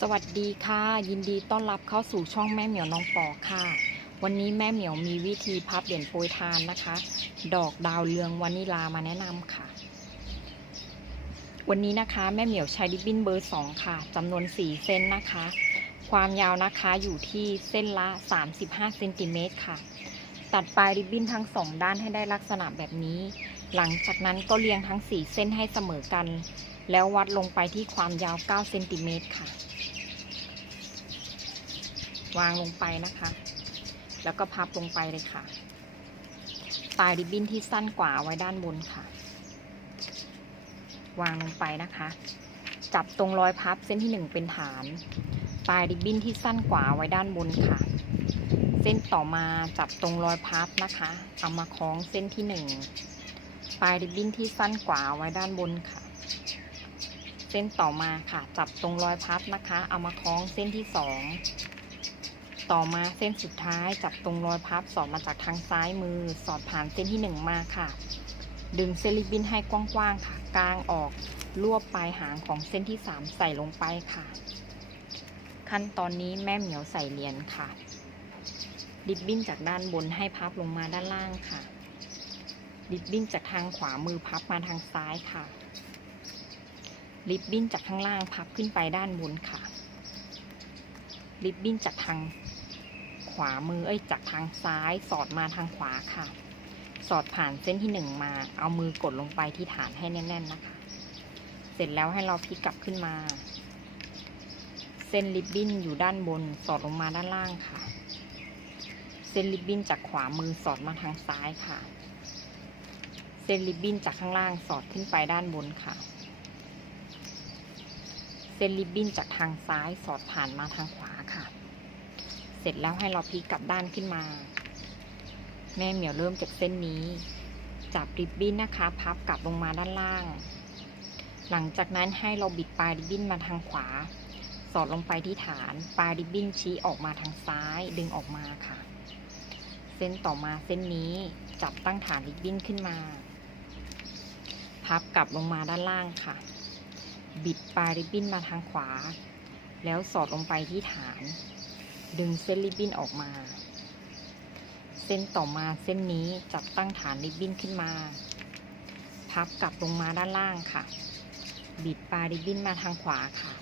สวัสดีค่ะ ยินดีต้อนรับเข้าสู่ช่องแม่เหมียวน้องปอค่ะ วันนี้แม่เหมียวมีวิธีพับเหรียญโปรยทานนะคะ ดอกดาวเรืองวานิลามาแนะนำค่ะ วันนี้นะคะแม่เหมียวใช้ริบบิ้นเบอร์2ค่ะจำนวน4เส้นนะคะ ความยาวนะคะอยู่ที่เส้นละ 35เซนติเมตรค่ะ ตัดปลายริบบิ้นทั้งสองด้านให้ได้ลักษณะแบบนี้ หลังจากนั้นก็เรียงทั้ง4เส้นให้เสมอกัน แล้ววัดลงไปที่ความยาว 9 เซนติเมตรค่ะ วางลงไปนะคะ แล้วก็พับลงไปเลยค่ะ ปลายริบบิ้นที่สั้นกว่าไว้ด้านบนค่ะ วางลงไปนะคะ จับตรงรอยพับเส้นที่หนึ่งเป็นฐาน ปลายริบบิ้นที่สั้นกว่าไว้ด้านบนค่ะ เส้นต่อมาจับตรงรอยพับนะคะ เอามาคล้องเส้นที่หนึ่งปลายริบบิ้นที่สั้นกว่าไว้ด้านบนค่ะ เส้นต่อมาค่ะจับตรงรอยพับนะคะ เอามาคล้องเส้นที่สองต่อมาเส้นสุดท้ายจับตรงรอยพับสอดมาจากทางซ้ายมือ สอดผ่านเส้นที่หนึ่งมาค่ะ ดึงเซนริบบินให้กว้างๆค่ะกางออกรวบปลายหางของเส้นที่สามใส่ลงไปค่ะ ขั้นตอนนี้แม่เหมียวใส่เหรียญค่ะริบบิ้นจากด้านบนให้พับลงมาด้านล่างค่ะริบบิ้นจากทางขวามือพับมาทางซ้ายค่ะ ริบบิ้นจากข้างล่างพับขึ้นไปด้านบนค่ะ ริบบิ้นจากทางขวามือเอ้ยจากทางซ้ายสอดมาทางขวาค่ะ สอดผ่านเส้นที่หนึ่งมา เอามือกดลงไปที่ฐานให้แน่น ๆนะคะ เสร็จแล้วให้เราพลิกกลับขึ้นมา เส้นริบบิ้นอยู่ด้านบนสอดลงมาด้านล่างค่ะ เส้นริบบิ้นจากขวามือสอดมาทางซ้ายค่ะ เส้นริบบิ้นจากข้างล่างสอดขึ้นไปด้านบนค่ะ ส้นริบบิ้นจากทางซ้ายสอดผ่านมาทางขวาค่ะ เสร็จแล้วให้เราพลิกกลับด้านขึ้นมา แม่เหมียวเริ่มจากเส้นนี้ จับริบบิ้นนะคะ พับกลับลงมาด้านล่าง หลังจากนั้นให้เราบิดปลายริบบิ้นมาทางขวา สอดลงไปที่ฐาน ปลายริบบิ้นชี้ออกมาทางซ้ายดึงออกมาค่ะ เส้นต่อมาเส้นนี้จับตั้งฐานริบบิ้นขึ้นมา พับกลับลงมาด้านล่างค่ะ บิดปลายริบบิ้นมาทางขวา แล้วสอดลงไปที่ฐาน ดึงเส้นริบบิ้นออกมา เส้นต่อมาเส้นนี้จับตั้งฐานริบบิ้นขึ้นมา พับกลับลงมาด้านล่างค่ะ บิดปลายริบบิ้นมาทางขวาค่ะ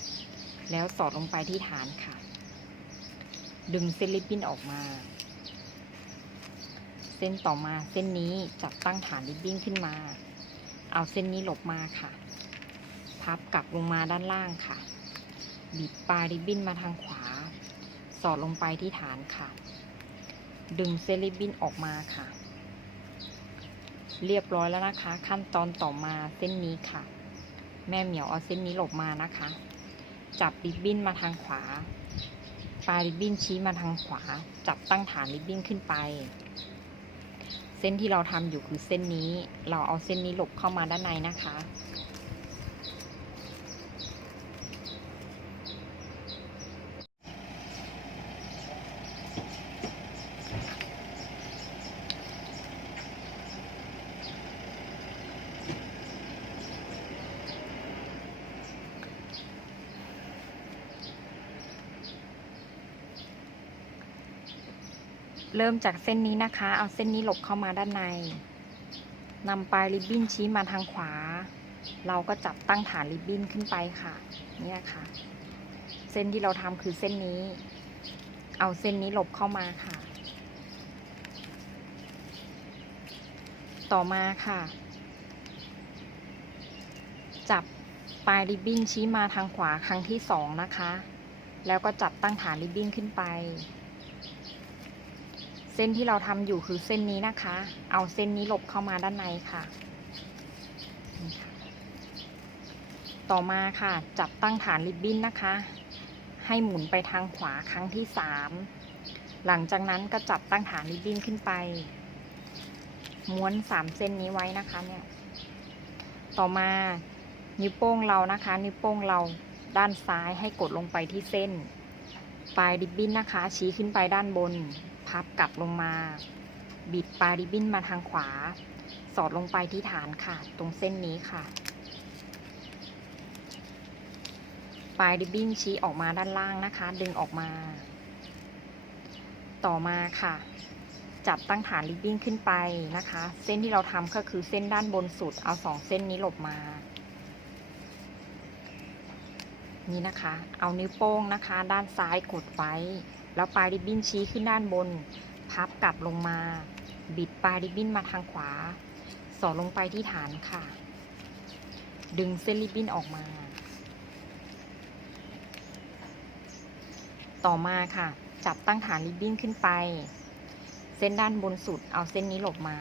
แล้วสอดลงไปที่ฐานค่ะ ดึงเส้นริบบิ้นออกมา เส้นต่อมาเส้นนี้จับตั้งฐานริบบิ้นขึ้นมา เอาเส้นนี้หลบมาค่ะ พับกลับลงมาด้านล่างค่ะ บิดปลายริบบิ้นมาทางขวา สอดลงไปที่ฐานค่ะ ดึงเส้นริบบิ้นออกมาค่ะ เรียบร้อยแล้วนะคะ ขั้นตอนต่อมาเส้นนี้ค่ะ แม่เหมียวเอาเส้นนี้หลบมานะคะ จับริบบิ้นมาทางขวา ปลายริบบิ้นชี้มาทางขวา จับตั้งฐานริบบิ้นขึ้นไปเส้นที่เราทำอยู่คือเส้นนี้ เราเอาเส้นนี้หลบเข้ามาด้านในนะคะ เริ่มจากเส้นนี้นะคะ เอาเส้นนี้หลบเข้ามาด้านในนำปลายริบบิ้นชี้มาทางขวา เราก็จับตั้งฐานริบบิ้นขึ้นไปค่ะเนี่ยค่ะเส้นที่เราทำคือเส้นนี้ เอาเส้นนี้หลบเข้ามาค่ะ ต่อมาค่ะ จับปลายริบบิ้นชี้มาทางขวาครั้งที่สองนะคะ แล้วก็จับตั้งฐานริบบิ้นขึ้นไป เส้นที่เราทำอยู่คือเส้นนี้นะคะ เอาเส้นนี้หลบเข้ามาด้านในค่ะ ต่อมาค่ะ จับตั้งฐานริบบิ้นนะคะ ให้หมุนไปทางขวาครั้งที่สามหลังจากนั้นก็จับตั้งฐานริบบิ้นขึ้นไป ม้วนสามเส้นนี้ไว้นะคะเนี่ย ต่อมานิ้วโป้งเรานะคะ นิ้วโป้งเราด้านซ้ายให้กดลงไปที่เส้น ปลายริบบิ้นนะคะ ชี้ขึ้นไปด้านบน พับกลับลงมา บิดปลายริบบิ้นมาทางขวา สอดลงไปที่ฐานค่ะ ตรงเส้นนี้ค่ะ ปลายริบบิ้นชี้ออกมาด้านล่างนะคะ ดึงออกมา ต่อมาค่ะ จับตั้งฐานริบบิ้นขึ้นไปนะคะ เส้นที่เราทำก็คือเส้นด้านบนสุด เอาสองเส้นนี้หลบมานี่นะคะ เอานิ้วโป้งนะคะ ด้านซ้ายกดไว้ แล้วปลายริบบิ้นชี้ขึ้นด้านบน พับกลับลงมา บิดปลายริบบิ้นมาทางขวา สอดลงไปที่ฐานค่ะ ดึงเส้นริบบิ้นออกมา ต่อมาค่ะ จับตั้งฐานริบบิ้นขึ้นไป เส้นด้านบนสุดเอาเส้นนี้หลบมา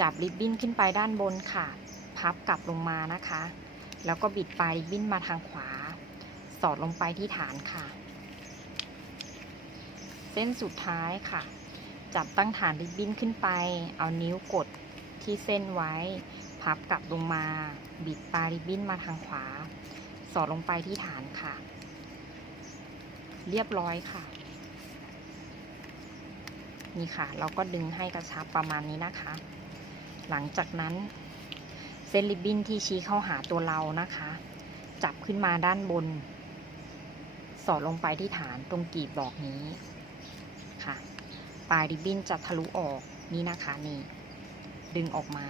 จับริบบิ้นขึ้นไปด้านบนค่ะ พับกลับลงมานะคะ แล้วก็บิดปลายริบบิ้นมาทางขวา สอดลงไปที่ฐานค่ะ เส้นสุดท้ายค่ะ จับตั้งฐานริบบิ้นขึ้นไป เอานิ้วกดที่เส้นไว้ พับกลับลงมา บิดปลายริบบิ้นมาทางขวา สอดลงไปที่ฐานค่ะ เรียบร้อยค่ะ นี่ค่ะ เราก็ดึงให้กระชับประมาณนี้นะคะ หลังจากนั้น เส้นริบบิ้นที่ชี้เข้าหาตัวเรานะคะ จับขึ้นมาด้านบน สอดลงไปที่ฐานตรงกีบดอกนี้ ค่ะ ปลายริบบิ้นจะทะลุออกนี่นะคะนี่ ดึงออกมา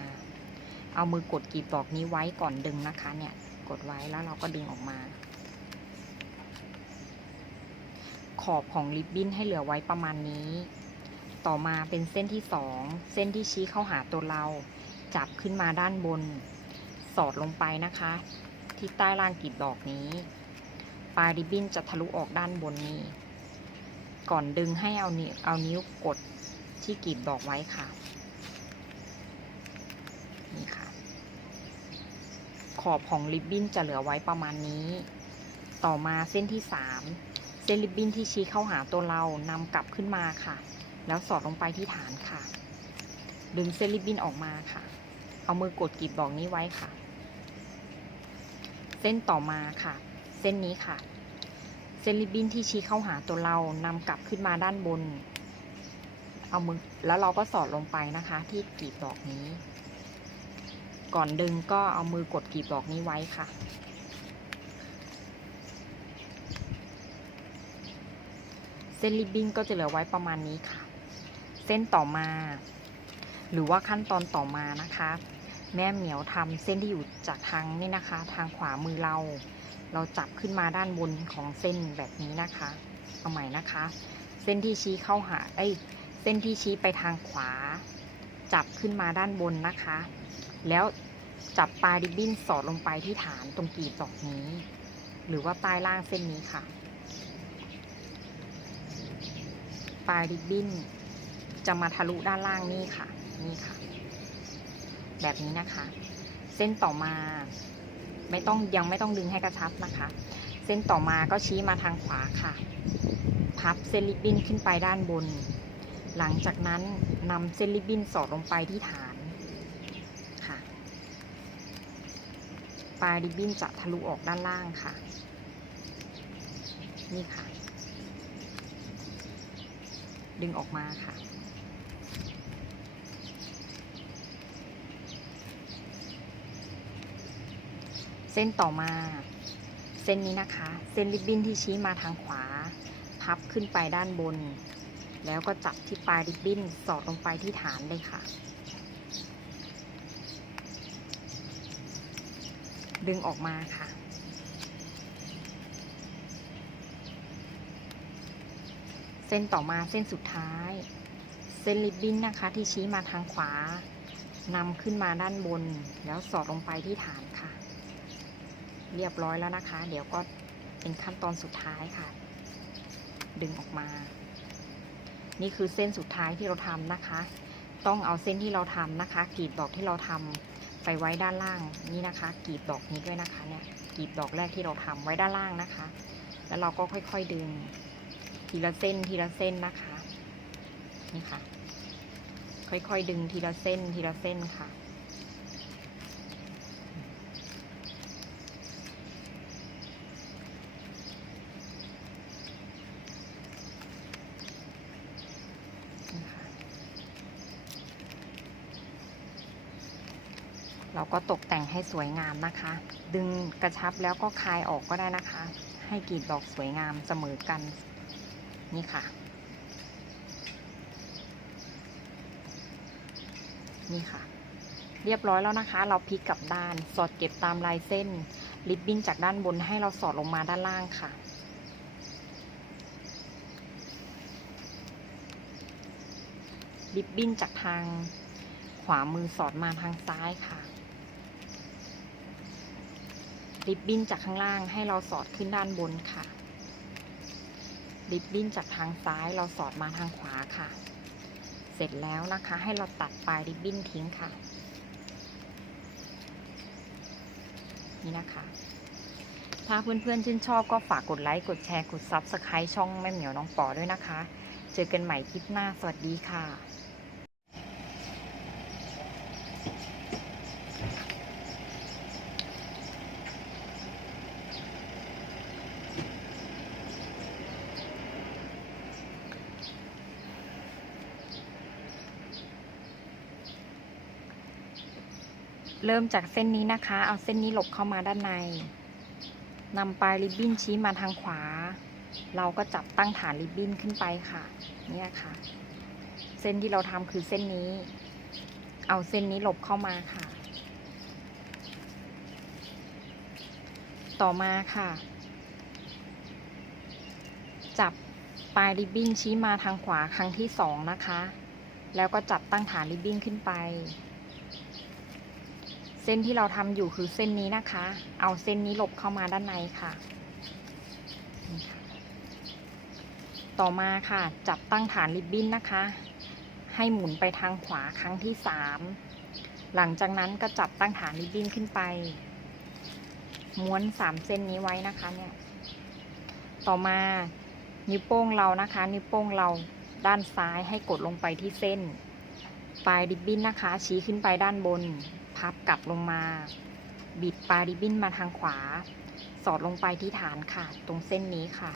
เอามือกดกีบดอกนี้ไว้ก่อนดึงนะคะ เนี่ย กดไว้แล้วเราก็ดึงออกมา ขอบของริบบิ้นให้เหลือไว้ประมาณนี้ ต่อมาเป็นเส้นที่สองเส้นที่ชี้เข้าหาตัวเรา จับขึ้นมาด้านบน สอดลงไปนะคะ ที่ใต้ล่างกลีบดอกนี้ ปลายริบบิ้นจะทะลุออกด้านบนนี้ ก่อนดึงให้เอานิ้วเอานิ้วกดที่กลีบดอกไว้ค่ะ นี่ค่ะ ขอบของริบบิ้นจะเหลือไว้ประมาณนี้ ต่อมาเส้นที่สามเส้นริบบิ้นที่ชี้เข้าหาตัวเรานำกลับขึ้นมาค่ะ แล้วสอดลงไปที่ฐานค่ะ ดึงเส้นริบบิ้นออกมาค่ะ เอามือกดกลีบดอกนี้ไว้ค่ะ เส้นต่อมาค่ะ เส้นนี้ค่ะ เส้นริบบิ้นที่ชี้เข้าหาตัวเรานำกลับขึ้นมาด้านบน เอามือแล้วเราก็สอดลงไปนะคะ ที่กลีบดอกนี้ ก่อนดึงก็เอามือกดกลีบดอกนี้ไว้ค่ะ เส้นริบบิ้นก็จะเหลือไว้ประมาณนี้ค่ะ เส้นต่อมา หรือว่าขั้นตอนต่อมานะคะ แม่เหมียวทำเส้นที่อยู่จากทางนี่นะคะ ทางขวามือเรา เราจับขึ้นมาด้านบนของเส้นแบบนี้นะคะ เอาใหม่นะคะ เส้นที่ชี้เข้าหาไอ้ยเส้นที่ชี้ไปทางขวา จับขึ้นมาด้านบนนะคะ แล้วจับปลายริบบิ้นสอดลงไปที่ฐานตรงกีบดอกนี้ หรือว่าใต้ล่างเส้นนี้ค่ะ ปลายริบบิ้นจะมาทะลุด้านล่างนี่ค่ะ นี่ค่ะ แบบนี้นะคะ เส้นต่อมา ไม่ต้องยังไม่ต้องดึงให้กระชับนะคะ เส้นต่อมาก็ชี้มาทางขวาค่ะ พับเส้นริบบิ้นขึ้นไปด้านบน หลังจากนั้นนำเส้นริบบิ้นสอดลงไปที่ฐานค่ะ ปลายริบบิ้นจะทะลุออกด้านล่างค่ะ นี่ค่ะ ดึงออกมาค่ะ เส้นต่อมา เส้นนี้นะคะ เส้นริบบิ้นที่ชี้มาทางขวา พับขึ้นไปด้านบน แล้วก็จับที่ปลายริบบิ้นสอดลงไปที่ฐานเลยค่ะ ดึงออกมาค่ะเส้นต่อมาเส้นสุดท้าย เส้นริบบิ้นนะคะที่ชี้มาทางขวานำขึ้นมาด้านบน แล้วสอดลงไปที่ฐานค่ะ เรียบร้อยแล้วนะคะ เดี๋ยวก็เป็นขั้นตอนสุดท้ายค่ะ ดึงออกมา นี่คือเส้นสุดท้ายที่เราทำนะคะ ต้องเอาเส้นที่เราทำนะคะกรีบดอกที่เราทำไปไว้ด้านล่างนี่นะคะกรีบดอกนี้ด้วยนะคะเนี่ยกรีบดอกแรกที่เราทำไว้ด้านล่างนะคะ แล้วเราก็ค่อยๆดึง ทีละเส้นทีละเส้นนะคะ นี่ค่ะ ค่อยๆดึงทีละเส้นทีละเส้นค่ะ เราก็ตกแต่งให้สวยงามนะคะ ดึงกระชับแล้วก็คลายออกก็ได้นะคะ ให้กรีบดอกสวยงามเสมอกันนี่ค่ะ นี่ค่ะ เรียบร้อยแล้วนะคะ เราพลิกกลับด้าน สอดเก็บตามลายเส้น ริบบิ้นจากด้านบนให้เราสอดลงมาด้านล่างค่ะริบบิ้นจากทางขวามือสอดมาทางซ้ายค่ะ ริบบิ้นจากข้างล่างให้เราสอดขึ้นด้านบนค่ะ ริบบิ้นจากทางซ้ายเราสอดมาทางขวาค่ะ เสร็จแล้วนะคะให้เราตัดปลายริบบิ้นทิ้งค่ะ นี่นะคะ ถ้าเพื่อนๆชื่นชอบก็ฝากกดไลค์กดแชร์กด Subscribe ช่องแม่เหมียวน้องปอด้วยนะคะ เจอกันใหม่คลิปหน้าสวัสดีค่ะ ริ่มจากเส้นนี้นะคะ เอาเส้นนี้หลบเข้ามาด้านในนำปลายริบบิ้นชี้มาทางขวา เราก็จับตั้งฐานริบบิ้นขึ้นไปค่ะเนี่ยค่ะ เส้นที่เราทำคือเส้นนี้ เอาเส้นนี้หลบเข้ามาค่ะ ต่อมาค่ะ จับปลายริบบิ้นชี้มาทางขวาครั้งที่สองนะคะ แล้วก็จับตั้งฐานริบบิ้นขึ้นไป เส้นที่เราทำอยู่คือเส้นนี้นะคะ เอาเส้นนี้หลบเข้ามาด้านในค่ะนี่ค่ะ ต่อมาค่ะ จับตั้งฐานริบบิ้นนะคะ ให้หมุนไปทางขวาครั้งที่สามหลังจากนั้นก็จับตั้งฐานริบบิ้นขึ้นไป ม้วนสามเส้นนี้ไว้นะคะเนี่ย ต่อมานิ้วโป้งเรานะคะ นิ้วโป้งเราด้านซ้ายให้กดลงไปที่เส้น ปลายริบบิ้นนะคะ ชี้ขึ้นไปด้านบน พับกลับลงมา บิดปลายริบบิ้นมาทางขวา สอดลงไปที่ฐานค่ะ ตรงเส้นนี้ค่ะ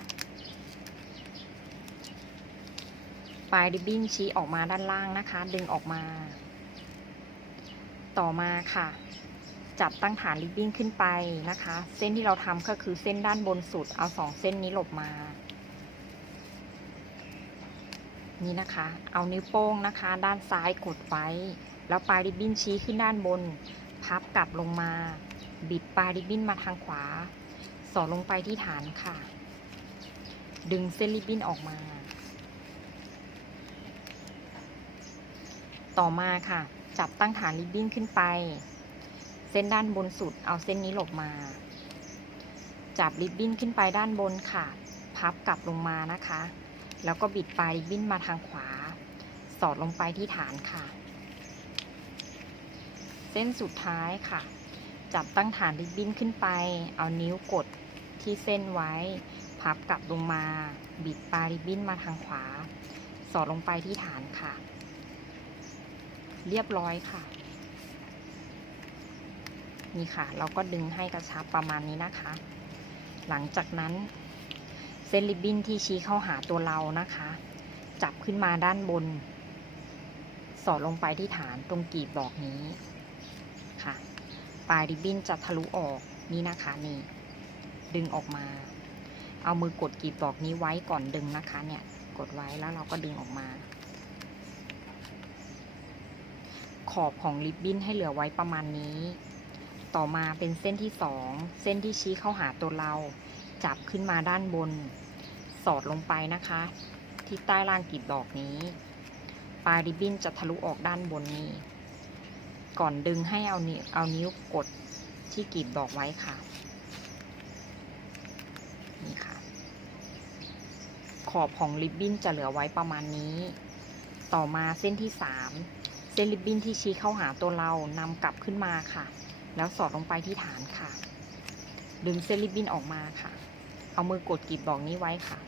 ปลายริบบิ้นชี้ออกมาด้านล่างนะคะ ดึงออกมา ต่อมาค่ะ จับตั้งฐานริบบิ้นขึ้นไปนะคะ เส้นที่เราทำก็คือเส้นด้านบนสุด เอาสองเส้นนี้หลบมานี่นะคะ เอานิ้วโป้งนะคะ ด้านซ้ายกดไว้ แล้วปลายริบบิ้นชี้ขึ้นด้านบน พับกลับลงมา บิดปลายริบบิ้นมาทางขวา สอดลงไปที่ฐานค่ะ ดึงเส้นริบบิ้นออกมา ต่อมาค่ะ จับตั้งฐานริบบิ้นขึ้นไป เส้นด้านบนสุดเอาเส้นนี้หลบมา จับริบบิ้นขึ้นไปด้านบนค่ะ พับกลับลงมานะคะ แล้วก็บิดปลายริบบิ้นมาทางขวา สอดลงไปที่ฐานค่ะ ส้นสุดท้ายค่ะ จับตั้งฐานริบบิ้นขึ้นไป เอานิ้วกดที่เส้นไว้ พับกลับลงมา บิดปลายริบบิ้นมาทางขวา สอดลงไปที่ฐานค่ะ เรียบร้อยค่ะ นี่ค่ะ เราก็ดึงให้กระชับประมาณนี้นะคะ หลังจากนั้น เส้นริบบิ้นที่ชี้เข้าหาตัวเรานะคะ จับขึ้นมาด้านบนสอดลงไปที่ฐานตรงกีบดอกนี้ ค่ะ ปลายริบบิ้นจะทะลุออกนี่นะคะนี่ดึงออกมา เอามือกดกีบดอกนี้ไว้ก่อนดึงนะคะเนี่ยกดไว้แล้วเราก็ดึงออกมา ขอบของริบบิ้นให้เหลือไว้ประมาณนี้ ต่อมาเป็นเส้นที่สองเส้นที่ชี้เข้าหาตัวเรา จับขึ้นมาด้านบน สอดลงไปนะคะ ที่ใต้ล่างกลีบดอกนี้ ปลายริบบิ้นจะทะลุออกด้านบนนี้ ก่อนดึงให้เอานิ้วเอานิ้วกดที่กีบดอกไว้ค่ะ นี่ค่ะ ขอบของริบบิ้นจะเหลือไว้ประมาณนี้ ต่อมาเส้นที่สามเส้นริบบิ้นที่ชี้เข้าหาตัวเรานำกลับขึ้นมาค่ะ แล้วสอดลงไปที่ฐานค่ะ ดึงเส้นริบบิ้นออกมาค่ะ เอามือกดกีบดอกนี้ไว้ค่ะ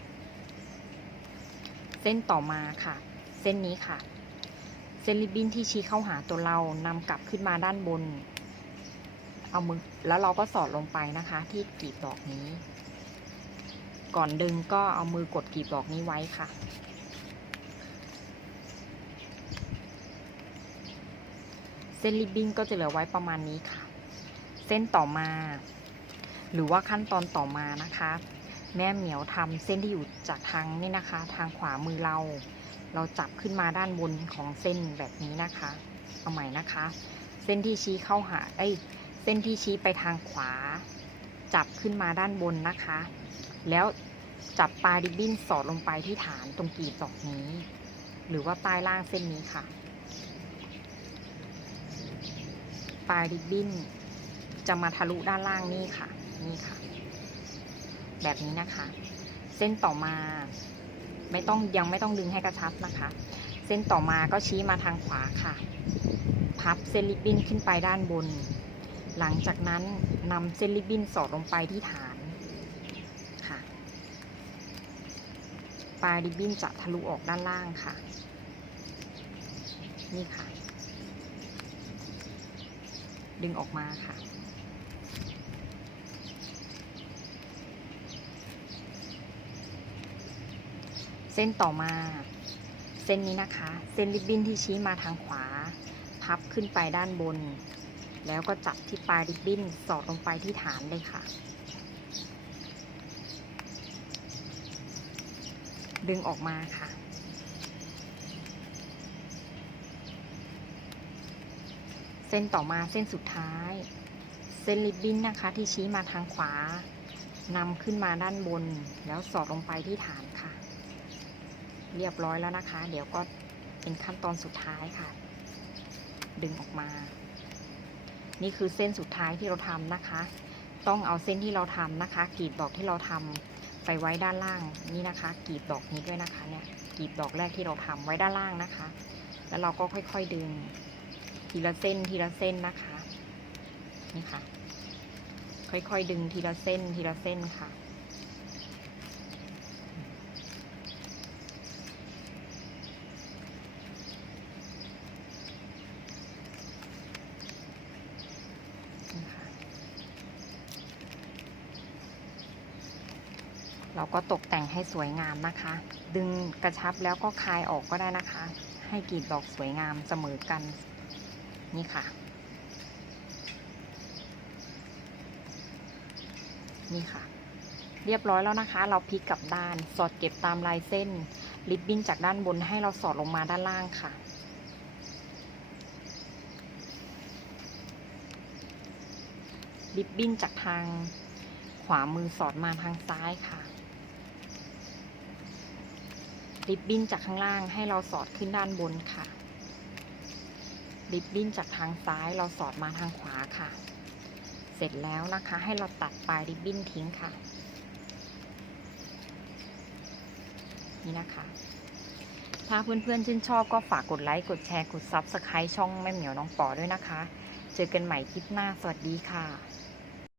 เส้นต่อมาค่ะ เส้นนี้ค่ะ ส้นริบบิ้นที่ชี้เข้าหาตัวเรานำกลับขึ้นมาด้านบน เอามือแล้วเราก็สอดลงไปนะคะ ที่กลีบดอกนี้ ก่อนดึงก็เอามือกดกลีบดอกนี้ไว้ค่ะ เส้นริบบิ้นก็จะเหลือไว้ประมาณนี้ค่ะ เส้นต่อมา หรือว่าขั้นตอนต่อมานะคะ แม่เหมียวทำเส้นที่อยู่จากทางนี่นะคะ ทางขวามือเรา เราจับขึ้นมาด้านบนของเส้นแบบนี้นะคะ เอาใหม่นะคะ เส้นที่ชี้เข้าหาเอ้ยเส้นที่ชี้ไปทางขวา จับขึ้นมาด้านบนนะคะ แล้วจับปลายริบบิ้นสอดลงไปที่ฐานตรงกีบดอกนี้ หรือว่าใต้ล่างเส้นนี้ค่ะ ปลายริบบิ้นจะมาทะลุด้านล่างนี่ค่ะ นี่ค่ะ แบบนี้นะคะ เส้นต่อมา ไม่ต้องยังไม่ต้องดึงให้กระชับนะคะ เส้นต่อมาก็ชี้มาทางขวาค่ะ พับเส้นริบบิ้นขึ้นไปด้านบน หลังจากนั้นนำเส้นริบบิ้นสอดลงไปที่ฐานค่ะ ปลายริบบิ้นจะทะลุออกด้านล่างค่ะ นี่ค่ะ ดึงออกมาค่ะ ส้นต่อมา เส้นนี้นะคะ เส้นริบบิ้นที่ชี้มาทางขวา พับขึ้นไปด้านบน แล้วก็จับที่ปลายริบบิ้นสอดลงไปที่ฐานเลยค่ะ ดึงออกมาค่ะ เส้นต่อมาเส้นสุดท้าย เส้นริบบิ้นนะคะที่ชี้มาทางขวานำขึ้นมาด้านบน แล้วสอดลงไปที่ฐานค่ะ เรียบร้อยแล้วนะคะ เดี๋ยวก็เป็นขั้นตอนสุดท้ายค่ะ ดึงออกมา นี่คือเส้นสุดท้ายที่เราทำนะคะ ต้องเอาเส้นที่เราทำนะคะกรีบดอกที่เราทำไปไว้ด้านล่างนี่นะคะกรีบดอกนี้ด้วยนะคะเนี่ยกรีบดอกแรกที่เราทำไว้ด้านล่างนะคะ แล้วเราก็ค่อยๆดึง ทีละเส้นทีละเส้นนะคะนี่ค่ะ ค่อยๆดึงทีละเส้นทีละเส้นค่ะ เราก็ตกแต่งให้สวยงามนะคะ ดึงกระชับแล้วก็คลายออกก็ได้นะคะ ให้กลีบดอกสวยงามเสมอกันนี่ค่ะ นี่ค่ะ เรียบร้อยแล้วนะคะ เราพลิกกลับด้าน สอดเก็บตามลายเส้น ริบบิ้นจากด้านบนให้เราสอดลงมาด้านล่างค่ะริบบิ้นจากทางขวามือสอดมาทางซ้ายค่ะ ริบบิ้นจากข้างล่างให้เราสอดขึ้นด้านบนค่ะ ริบบิ้นจากทางซ้ายเราสอดมาทางขวาค่ะ เสร็จแล้วนะคะให้เราตัดปลายริบบิ้นทิ้งค่ะ นี่นะคะ ถ้าเพื่อนๆชื่นชอบก็ฝากกดไลค์ กดแชร์ กด Subscribe ช่องแม่เหมียวน้องปอด้วยนะคะ เจอกันใหม่คลิปหน้า สวัสดีค่ะ